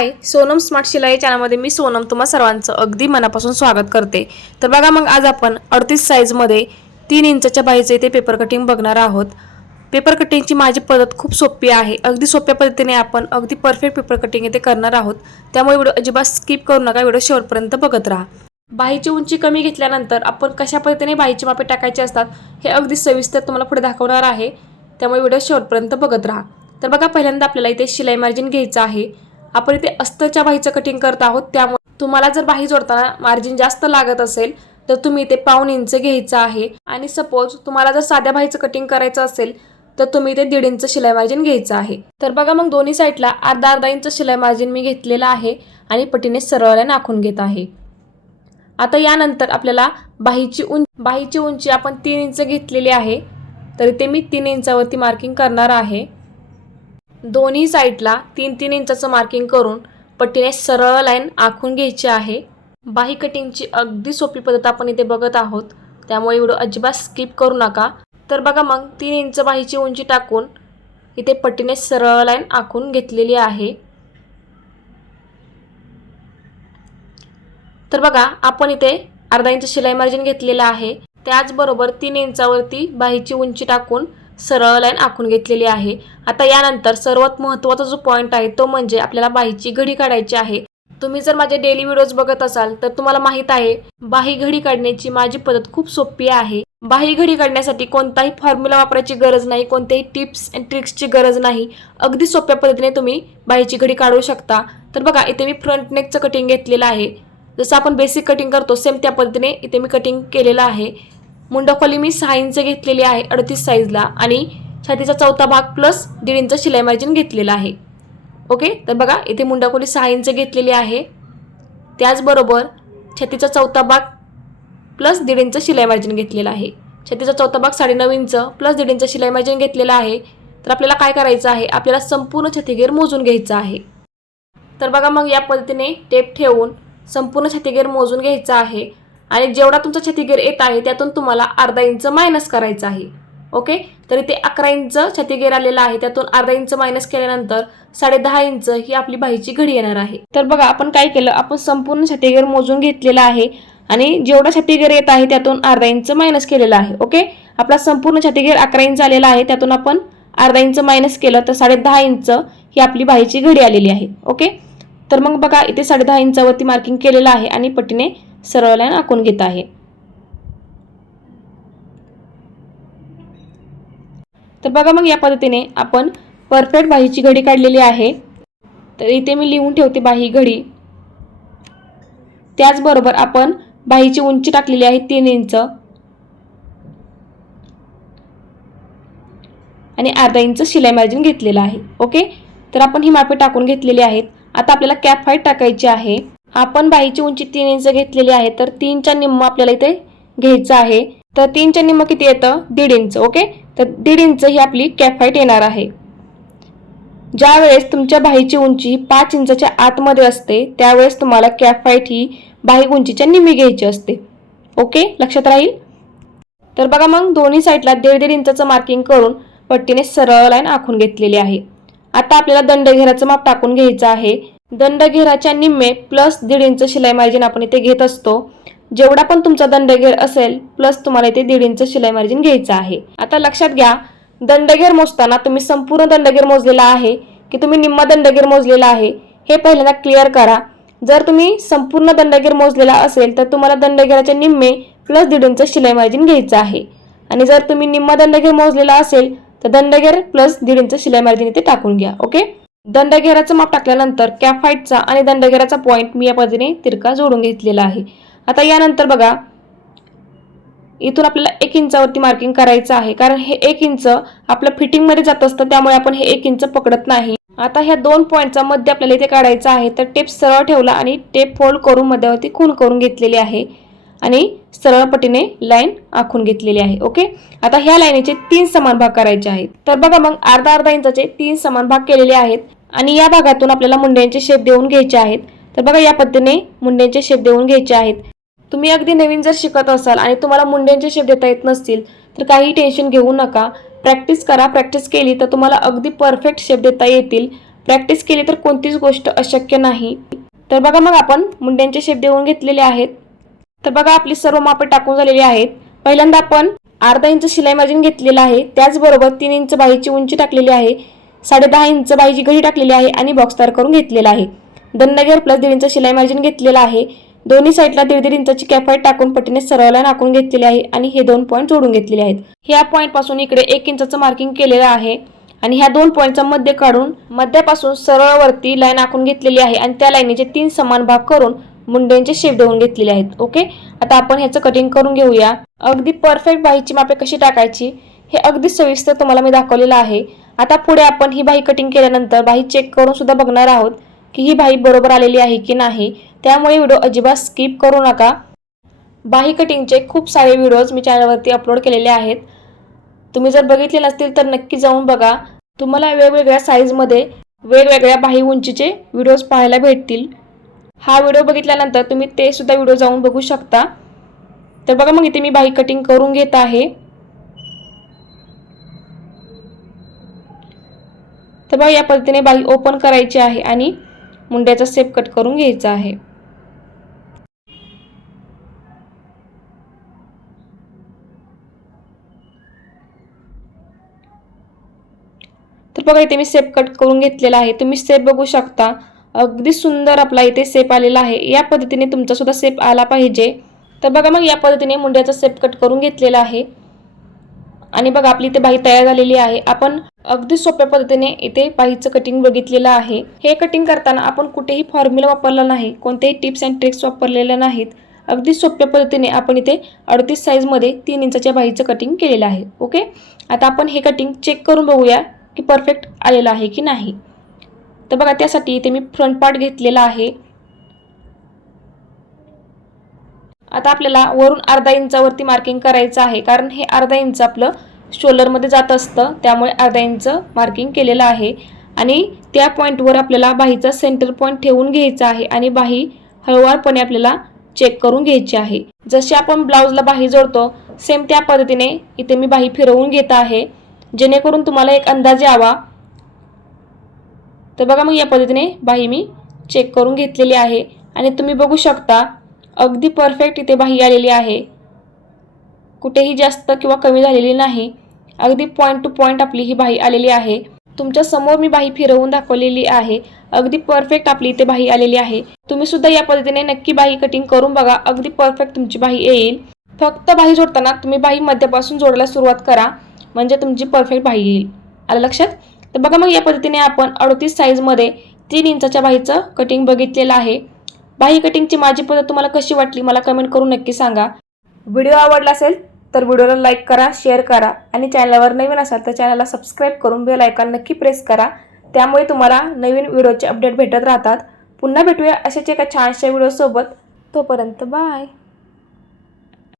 हाय Sonam smart शिलाई चॅनलमध्ये मी सोनम तुम्हा सर्वांचं अगदी मनापासून स्वागत करते. तर बघा मग आज आपण अडतीस साईजमध्ये तीन इंचाच्या बाईचे इथे पेपर कटिंग बघणार आहोत. पेपर कटिंगची माझी पद्धत खूप सोपी आहे. अगदी सोप्या पद्धतीने आपण अगदी परफेक्ट पेपर कटिंग इथे करणार आहोत. त्यामुळे व्हिडिओ अजिबात स्किप करू नका व्हिडिओ शेवटपर्यंत बघत राहा. बाहीची उंची कमी घेतल्यानंतर आपण कशा पद्धतीने बाहीची मापे टाकायची असतात हे अगदी सविस्तर तुम्हाला पुढे दाखवणार आहे. त्यामुळे व्हिडिओ शेवटपर्यंत बघत राहा. तर बघा पहिल्यांदा आपल्याला इथे शिलाई मार्जिन घ्यायचं आहे. आपण इथे अस्तरच्या बाहीचं कटिंग करत आहोत. त्यामुळे तुम्हाला जर बाही जोडताना मार्जिन जास्त लागत असेल तर तुम्ही इथे पाऊन इंच घ्यायचं आहे. आणि सपोज तुम्हाला जर साध्या बाहीचं कटिंग करायचं असेल तर तुम्ही इथे दीड इंच शिलाई मार्जिन घ्यायचं आहे. तर बघा मग दोन्ही साईडला अर्धा अर्धा इंच शिलाई मार्जिन मी घेतलेलं आहे आणि पटीने सरळ नाखून घेत आहे. आता यानंतर आपल्याला बाहीची उंच बाहीची उंची आपण तीन इंच घेतलेली आहे. तर इथे मी तीन इंचावरती मार्किंग करणार आहे. दोन्ही साईडला तीन तीन इंचाचं मार्किंग करून पट्टीने सरळ लाईन आखून घ्यायची आहे. बाही कटिंगची अगदी सोपी पद्धत आपण इथे बघत आहोत. त्यामुळे व्हिडिओ अजिबात स्किप करू नका. तर बघा मग तीन इंच बाहीची उंची टाकून इथे पट्टीने सरळ लाईन आखून घेतलेली आहे. तर बघा आपण इथे अर्धा इंच शिलाई मार्जिन घेतलेलं आहे. त्याचबरोबर तीन इंचावरती बाहीची उंची टाकून सरळ लाईन आखून घेतलेली आहे. आता यानंतर सर्वात महत्त्वाचा जो पॉईंट आहे तो म्हणजे आपल्याला बाहीची घडी काढायची आहे. तुम्ही जर माझे डेली व्हिडिओज बघत असाल तर तुम्हाला माहीत आहे बाही घडी काढण्याची माझी पद्धत खूप सोपी आहे. बाही घडी काढण्यासाठी कोणताही फॉर्म्युला वापरायची गरज नाही कोणत्याही टिप्स अँड ट्रिक्सची गरज नाही. अगदी सोप्या पद्धतीने तुम्ही बाहीची घडी काढू शकता. तर बघा इथे मी फ्रंट नेकचं कटिंग घेतलेलं आहे. जसं आपण बेसिक कटिंग करतो सेम त्या पद्धतीने इथे मी कटिंग केलेलं आहे. मुंडाखोली मी सहा इंच घेतलेली आहे अडतीस साईजला आणि छातीचा चौथा भाग प्लस दीड इंच शिलाई मार्जिन घेतलेला आहे. ओके? तर बघा इथे मुंडाखोली सहा इंच घेतलेली आहे. त्याचबरोबर छातीचा चौथा भाग प्लस दीड इंच शिलाई मार्जिन घेतलेला आहे. छातीचा चौथा भाग साडेनऊ इंच प्लस दीड इंच शिलाई मार्जिन घेतलेला आहे. तर आपल्याला काय करायचं आहे? आपल्याला संपूर्ण छातीगेर मोजून घ्यायचं आहे. तर बघा मग या पद्धतीने टेप ठेवून संपूर्ण छातीगेर मोजून घ्यायचा आहे. आणि जेवढा तुमचा छातीगेर येत आहे त्यातून तुम्हाला अर्धा इंच मायनस करायचं आहे. ओके तर इथे अकरा इंच छातीगेर आलेला आहे त्यातून अर्धा इंच मायनस केल्यानंतर साडे दहा इंच ही आपली बाहीची घडी येणार आहे. तर बघा आपण काय केलं? आपण संपूर्ण छातीगेर मोजून घेतलेला आहे आणि जेवढा छातीगेर येत आहे त्यातून अर्धा इंच मायनस केलेला आहे. ओके आपला संपूर्ण छातीगेर अकरा इंच आलेला आहे त्यातून आपण अर्धा इंच मायनस केलं तर साडे दहा इंच ही आपली बाहीची घडी आलेली आहे. ओके तर मग बघा इथे साडे दहा इंचावरती मार्किंग केलेलं आहे आणि पट्टीने सरळ लाईन आखून घेत आहे. तर बघा मग या पद्धतीने आपण परफेक्ट बाहीची घडी काढलेली आहे. तर इथे मी लिहून ठेवते बाही घडी. त्याचबरोबर आपण बाहीची उंची टाकलेली आहे तीन इंच. आणि अर्धा इंच शिलाई मार्जिन घेतलेलं आहे. ओके? तर आपण ही मापे टाकून घेतलेली आहेत. आता आपल्याला कॅप फाईट टाकायची आहे. आपण बाईची उंची तीन इंच घेतलेली आहे तर तीनच्या निम्म आपल्याला इथे घ्यायचं आहे. तर तीनच्या निम्म किती येतं? दीड इंच ओके? तर दीड इंच ही आपली कॅफाईट येणार आहे. ज्या वेळेस तुमच्या बाहीची उंची पाच इंचाच्या आतमध्ये असते त्यावेळेस तुम्हाला कॅफाईट ही बाही उंचीच्या निम्मी घ्यायची असते. ओके? लक्षात राहील? तर बघा मग दोन्ही साईडला दीड दीड इंचाचं मार्किंग करून पट्टीने सरळ लाईन आखून घेतलेली आहे. आता आपल्याला दंडघेराचं माप टाकून घ्यायचं आहे. दंडघेराच्या निम्मे प्लस दीड इंच शिलाई मार्जिन आपण इथे घेत असतो. जेवढा पण तुमचा दंडघेर असेल प्लस तुम्हाला इथे दीड इंच शिलाई मार्जिन घ्यायचं आहे. आता लक्षात घ्या दंडघेर मोजताना तुम्ही संपूर्ण दंडघेर मोजलेला आहे की तुम्ही निम्मा दंडघेर मोजलेला आहे हे पहिल्यांदा क्लिअर करा. जर तुम्ही संपूर्ण दंडघेर मोजलेला असेल तर तुम्हाला दंडघेराच्या निम्मे प्लस दीड इंच शिलाई मार्जिन घ्यायचं आहे. आणि जर तुम्ही निम्मा दंडघेर मोजलेला असेल तर दंडघेर प्लस दीड इंच शिलाई मार्जिन इथे टाकून घ्या ओके दंडघेराचं माप टाकल्यानंतर कॅफाईटचा आणि दंडघेराचा पॉईंट मी या पद्धतीने तिरका जोडून घेतलेला आहे. आता यानंतर बघा इथून आपल्याला एक इंचावरती मार्किंग करायचं आहे. कारण हे एक इंच आपलं फिटिंगमध्ये जात असतं त्यामुळे आपण हे एक इंच पकडत नाही. आता ह्या दोन पॉईंटचा मध्य आपल्याला इथे काढायचा आहे. तर टेप सरळ ठेवला आणि टेप फोल्ड करून मध्यावरती खून करून घेतलेली आहे. आणि सरळ पटीने लाईन आखून घेतलेली आहे ओके आता ह्या लाईनीचे तीन समान भाग करायचे आहेत. तर बघा मग अर्धा अर्धा इंचाचे तीन समान भाग केलेले आहेत आणि या भागातून आपल्याला मुंड्यांचे शेप देऊन घ्यायचे आहेत. तर बघा या पद्धतीने मुंड्यांचे शेप देऊन घ्यायचे आहेत. तुम्ही अगदी नवीन जर शिकत असाल आणि तुम्हाला मुंड्यांचे शेप देता येत नसतील तर काही टेन्शन घेऊ नका. प्रॅक्टिस करा. प्रॅक्टिस केली तर तुम्हाला अगदी परफेक्ट शेप देता येतील. प्रॅक्टिस केली तर कोणतीच गोष्ट अशक्य नाही. तर बघा मग आपण मुंड्यांचे शेप देऊन घेतलेले आहेत. तर बघा आपली सर्व मापे टाकून झालेली आहेत. पहिल्यांदा आपण अर्धा इंच शिलाई मार्जिन घेतलेलं आहे. त्याचबरोबर तीन इंच बाहीची उंची टाकलेली आहे. साडे दहा इंच बाहीची घडी टाकलेली आहे आणि बॉक्स तयार करून घेतलेला आहे. दंडगेर प्लस दीड इंच शिलाई मार्जिन घेतलेला आहे. दोन्ही साईडला दीड दीड इंचाची कॅफाईट टाकून पट्टीने सरळला नाकून घेतलेले आहे आणि हे दोन पॉईंट जोडून घेतलेले आहेत. ह्या पॉईंटपासून इकडे एक इंचाचं मार्किंग केलेलं आहे आणि ह्या दोन पॉईंटचा मध्य काढून मध्यापासून सरळ वरती लाईन आखून घेतलेली आहे आणि त्या लाईनीचे तीन समान भाग करून मुंड्यांचे शेप देऊन घेतलेले आहेत ओके आता आपण ह्याचं कटिंग करून घेऊया. अगदी परफेक्ट बाहीची मापे कशी टाकायची हे अगदी सविस्तर तुम्हाला मी दाखवलेलं आहे. आता पुढे आपण ही बाही कटिंग केल्यानंतर बाही चेक करून सुद्धा बघणार आहोत की ही बाही बरोबर आलेली आहे की नाही. त्यामुळे व्हिडिओ अजिबात स्किप करू नका. बाही कटिंगचे खूप सारे व्हिडिओज मी चॅनलवरती अपलोड केलेले आहेत. तुम्ही जर बघितले नसतील तर नक्की जाऊन बघा. तुम्हाला वेगवेगळ्या साईजमध्ये वेगवेगळ्या बाही उंचीचे व्हिडिओज पाहायला भेटतील. हा व्हिडिओ बघितल्यानंतर तुम्ही ते सुद्धा व्हिडिओ जाऊन बघू शकता. तर बघा मग इथे मी बाही कटिंग करून घेत आहे. तर बघा या पद्धतीने बाही ओपन करायची आहे आणि मुंड्याचा सेप कट करून घ्यायचा आहे. तर बघा इथे मी सेप कट करून घेतलेला आहे. तुम्ही सेप बघू शकता. अगदी सुंदर आपला इथे सेप आलेला आहे. या पद्धतीने तुमचा सुद्धा सेप आला पाहिजे. तर बघा मग या पद्धतीने मुंड्याचा सेप कट करून घेतलेला आहे. आणि बघा आपली इथे बाही तयार झालेली आहे. आपण अगदी सोप्या पद्धतीने इथे बाहीचं कटिंग बघितलेलं आहे. हे कटिंग करताना आपण कुठेही फॉर्म्युला वापरला नाही. कोणतेही टिप्स अँड ट्रिक्स वापरलेल्या नाहीत. अगदी सोप्या पद्धतीने आपण इथे अडतीस साईजमध्ये तीन इंचाच्या बाहीचं कटिंग केलेलं आहे. ओके आता आपण हे कटिंग चेक करून बघूया की परफेक्ट आलेलं आहे की नाही. तर बघा त्यासाठी इथे मी फ्रंट पार्ट घेतलेला आहे. आता आपल्याला वरून अर्धा इंचावरती मार्किंग करायचं आहे कारण हे अर्धा इंच आपलं शोल्डरमध्ये जात असतं त्यामुळे अर्धा इंच मार्किंग केलेलं आहे. आणि त्या पॉईंटवर आपल्याला बाहीचा सेंटर पॉईंट ठेवून घ्यायचा आहे आणि बाही हळूवारपणे आपल्याला चेक करून घ्यायची आहे. जशी आपण ब्लाऊजला बाही जोडतो सेम त्या पद्धतीने इथे मी बाही फिरवून घेत आहे. जेणेकरून तुम्हाला एक अंदाज यावा तर बघा मग या पद्धतीने बाही मी चेक करून घेतलेली आहे. आणि तुम्ही बघू शकता अगदी परफेक्ट इथे बाही आलेली आहे. कुठेही जास्त किंवा कमी झालेली नाही. अगदी पॉईंट टू पॉईंट आपली ही बाही आलेली आहे. तुमच्यासमोर मी बाही फिरवून दाखवलेली आहे. अगदी परफेक्ट आपली इथे बाही आलेली आहे. तुम्ही सुद्धा या पद्धतीने नक्की बाही कटिंग करून बघा अगदी परफेक्ट तुमची बाही येईल. फक्त बाही जोडताना तुम्ही बाही मध्यापासून जोडायला सुरुवात करा. म्हणजे तुमची परफेक्ट बाही येईल. आलं लक्षात? तर बघा मग या पद्धतीने आपण अडतीस साईजमध्ये तीन इंचाच्या बाहीचं कटिंग बघितलेलं आहे. बाही कटिंगची माझी पद्धत तुम्हाला कशी वाटली मला कमेंट करून नक्की सांगा. व्हिडिओ आवडला असेल तर व्हिडिओला लाईक करा शेअर करा आणि चॅनलवर नवीन असाल तर चॅनलला सबस्क्राईब करून बेल आयकॉन नक्की प्रेस करा. त्यामुळे तुम्हाला नवीन व्हिडिओचे अपडेट भेटत राहतात. पुन्हा भेटूया अशाच एका छानशा व्हिडिओसोबत. तोपर्यंत बाय